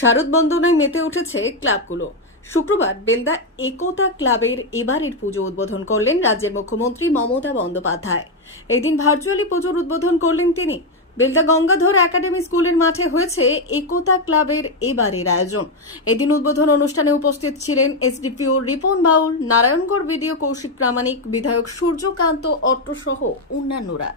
শারদ বন্দনায় মেতে উঠেছে ক্লাবগুলো। শুক্রবার বেলদা একতা ক্লাবের এবারের পুজো উদ্বোধন করলেন রাজ্যের মুখ্যমন্ত্রী মমতা বন্দ্যোপাধ্যায়। এদিন ভার্চুয়ালি পুজোর উদ্বোধন করলেন তিনি। বেলদা গঙ্গাধর একাডেমি স্কুলের মাঠে হয়েছে একতা ক্লাবের এবারের আয়োজন। এদিন উদ্বোধন অনুষ্ঠানে উপস্থিত ছিলেন এসডিপিও রিপন বাউল, নারায়ণগড় বিডিও কৌশিক প্রামাণিক, বিধায়ক সূর্যকান্ত অট্ট সহ অন্যান্যরা।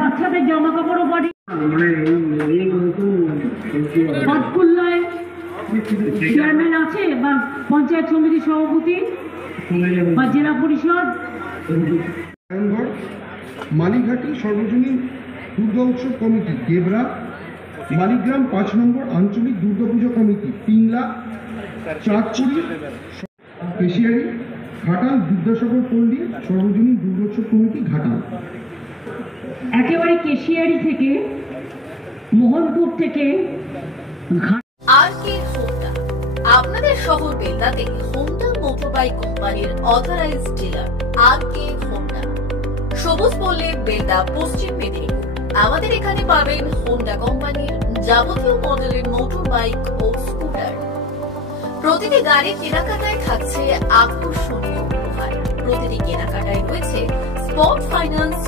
বাচ্চাদের জামা কাপড়ও পাঠি পাটকুল্লায় চেয়ারম্যান আছে বা পঞ্চায়েত সমিতি সভাপতি বা জেলা পরিষদ। মালিঘাটি সর্বজনীন দুর্গা উৎসব কমিটি, দেবরা মালিগ্রাম 5 নম্বর আঞ্চলিক দুর্গাপুজো কমিটি, পিংলা চাঁদপুরি কেশিয়ারি, ঘাটাল বিদ্যাসাগর পল্লী সর্বজনীন দুর্গোৎসব কমিটি ঘাটাল। একেবারে কেশিয়ারি থেকে মোহনপুর থেকে আরকে হোন্ডা আপনাদের শহর বেলদাতে হোন্ডা মোটরবাইক কোম্পানির অথরাইজড ডিলার আরকে হোন্ডা, সবুজ পল্লী, বেলদা, পশ্চিম মেদিনীপুর। আমাদের এখানে পাবেন হোন্ডা কোম্পানির যাবতীয় মডেলের মোটর বাইক ও স্কুটার। প্রতিটি গাড়ির কেনাকাটায় থাকছে আকর্ষণীয় উপহার। প্রতিটি কেনাকাটায় রয়েছে স্পট ফাইন্যান্স,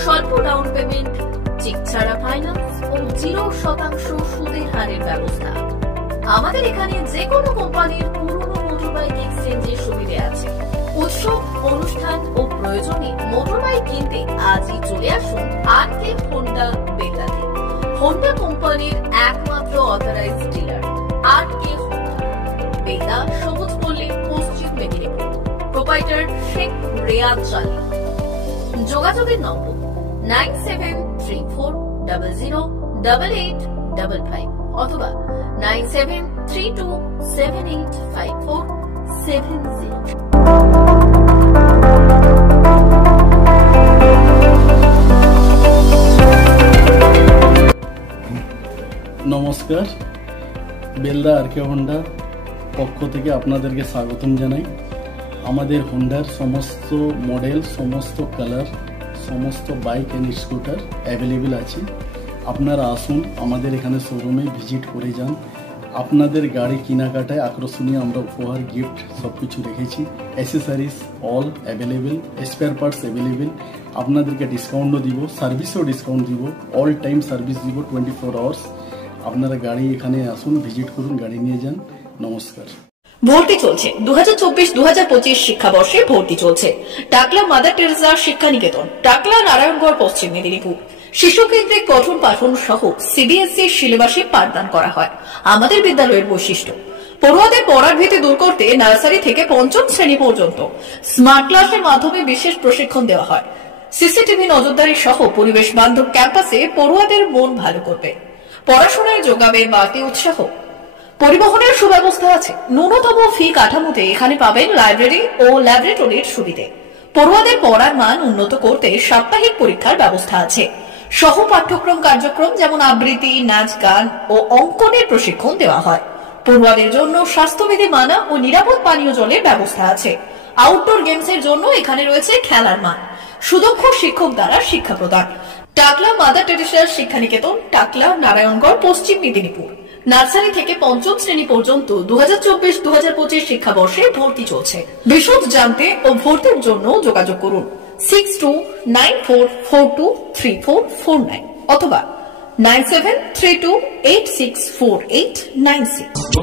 স্বল্প ডাউন পেমেন্ট, চেক ছাড়া ফাইন্যান্স ও 0% সুদের হারের ব্যবস্থা। আমাদের এখানে যে কোনো কোম্পানির পুরনো মোটরবাইক এক্সচেঞ্জের সুবিধা আছে। উৎসব, অনুষ্ঠান ও প্রয়োজনে মোটরবাইক কিনতে আজই চলে আসুন আরকে হোন্ডা বেলদাতে। হোন্ডা কোম্পানির একমাত্র অথরাইজড ডিলার আরকে হোন্ডা, বেলদা, সবুজ পল্লী, পশ্চিম মেদিনীপুর। প্রোপাইটার শেখ রেয়াদ চালি। যোগাযোগের নম্বর 9734008855 অথবা 9732785470। নমস্কার, বেলদা আরকে হোন্ডা পক্ষ থেকে আপনাদেরকে স্বাগতম জানাই। আমাদের হোন্ডার সমস্ত মডেল, সমস্ত কালার, সমস্ত বাইক এন্ড স্কুটার অ্যাভেলেবেল আছে। আপনারা আসুন, আমাদের এখানে শোরুমে ভিজিট করে যান। আপনাদের গাড়ি কেনাকাটায় আকর্ষণীয় আমরা উপহার, গিফট সব কিছু রেখেছি। Accessories all available, spare parts available. আপনাদেরকে ডিসকাউন্টও দিব, সার্ভিসও ডিসকাউন্ট দিব, অল টাইম সার্ভিস দিব 24 আওয়ার্স। আপনারা গাড়ি এখানে আসুন, ভিজিট করুন, গাড়ি নিয়ে যান। নমস্কার। ভর্তি চলছে 2024-2025 শিক্ষাবর্ষে ভর্তি চলছে টাকলা মাদার টেরেসা শিক্ষা নিকেতন, টাকলা, নারায়ণগড়, পশ্চিম মেদিনীপুর। শিশু কেন্দ্রিক পঠন পাঠন সহ সিবিএসই সিলেবাসে পাঠদান করা হয়। আমাদের বিদ্যালয়ের বৈশিষ্ট্য, পড়ুয়াদের পড়ার ভীতি দূর করতে নার্সারি থেকে 5ম শ্রেণী পর্যন্ত স্মার্ট ক্লাসের মাধ্যমে বিশেষ প্রশিক্ষণ দেওয়া হয়। সিসিটিভি নজরদারি সহ পরিবেশ বান্ধব ক্যাম্পাসে পড়ুয়াদের মন ভালো করবে। পড়াশোনায় যোগাবে বাড়তি উৎসাহ। পরিবহনের সুব্যবস্থা আছে। ন্যূনতম ফি কাঠামোতে এখানে পাবেন লাইব্রেরি ও ল্যাবরেটরির সুবিধে। পড়ুয়াদের পড়ার মান উন্নত করতে সাপ্তাহিক পরীক্ষার ব্যবস্থা আছে। সহ পাঠ্যক্রম কার্যক্রম যেমন আবৃত্তি, নাচ, গান ও অঙ্কনের প্রশিক্ষণ দেওয়া হয়। পড়ুয়াদের জন্য স্বাস্থ্যবিধি মানা ও নিরাপদ পানীয় জলের ব্যবস্থা আছে। আউটডোর গেমসের জন্য এখানে রয়েছে খেলার মাঠ। সুদক্ষ শিক্ষক দ্বারা শিক্ষা প্রদান। টাকলা মাদার টেরেসা শিক্ষা নিকেতন, টাকলা, নারায়ণগড়, পশ্চিম মেদিনীপুর। নার্সারি থেকে 5ম শ্রেণী পর্যন্ত 2024-2025 শিক্ষাবর্ষে ভর্তি চলছে। বিশদ জানতে ও ভর্তির জন্য যোগাযোগ করুন 6294423449 অথবা 9732864896।